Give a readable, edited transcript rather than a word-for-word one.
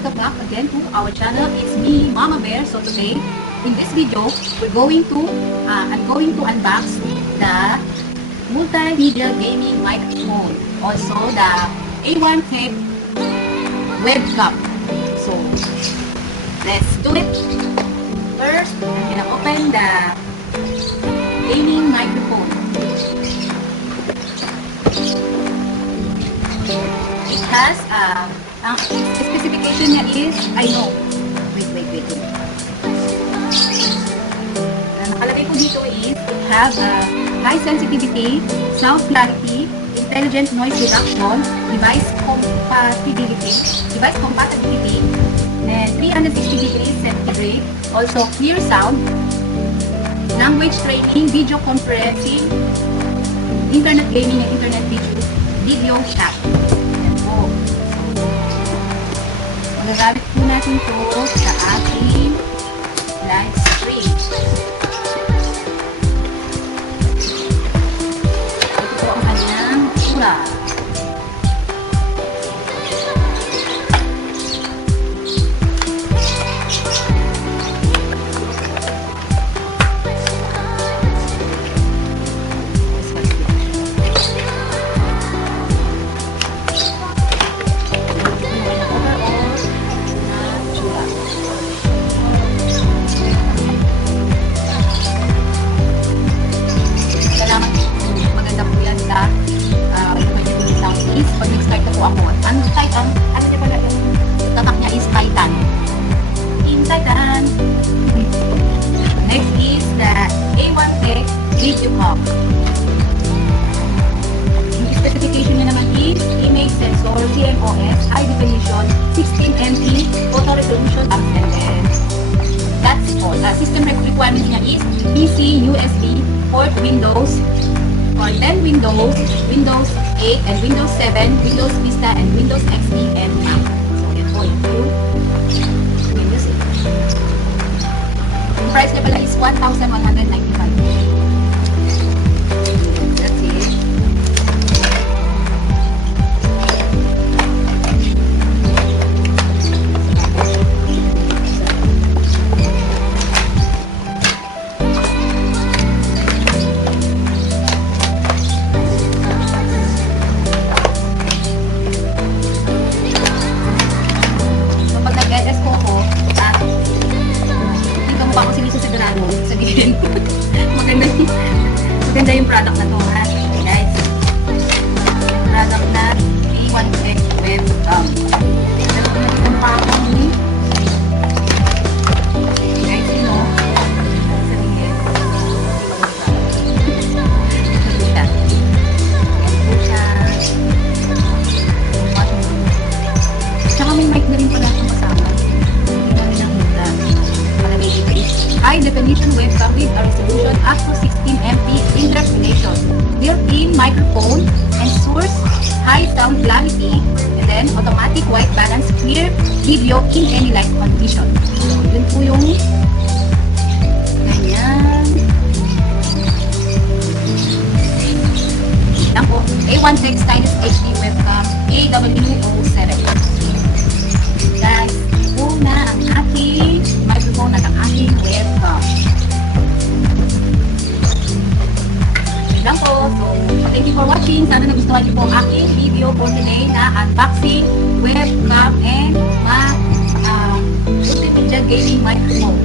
welcome back again to our channel. It's me, Mama Bear. So today, in this video, I'm going to unbox the multimedia gaming microphone. Also the A1 Tech webcam. So let's do it. First, I'm gonna open the gaming microphone. It has ang specification niya is, I know. Wait. Nakalagay po dito is, it has high sensitivity, sound clarity, intelligent noise reduction, device compatibility, and 360 degrees centigrade, also clear sound, language training, video conferencing, internet gaming, and internet video chat. Yan po. Magagamit po natin ito sa ating live stream. Ito po ang kanyang itsura. Next is the A1 Tech video cam. Yung specification niya naman is image sensor, CMOS, high definition, 16MP, photo resolution, and then that's all. System requirement niya is PC, USB, port Windows, or then Windows 8 and Windows 7, Windows Vista, and Windows XP and Mac. So yan po yung Windows 8. Yung price niya pala is 1,195. That's it. Maganda yung product na to, ha? Okay, guys. Product na A1 Tech webcam. Meron na itong pakong ni guys, you know, sa tingin. Yan po siya. Tsaka may mic na rin pala itong kasama. Hindi namin nakita. Palagay dito is high definition webcam with a resolution up to 16MP interpolation, built-in microphone, ensures high sound clarity, and then automatic white balance clear video in any light condition. So, yun po yung ganyan. Lang po, A1 Tech Stylus HD webcam AW07. Guys, ito na ang ating microphone at ang ating webcam. Lang po. So, thank you for watching. Sana nagustuhan niyo po ang aking video for today na unboxing, webcam, and multimedia gaming microphone.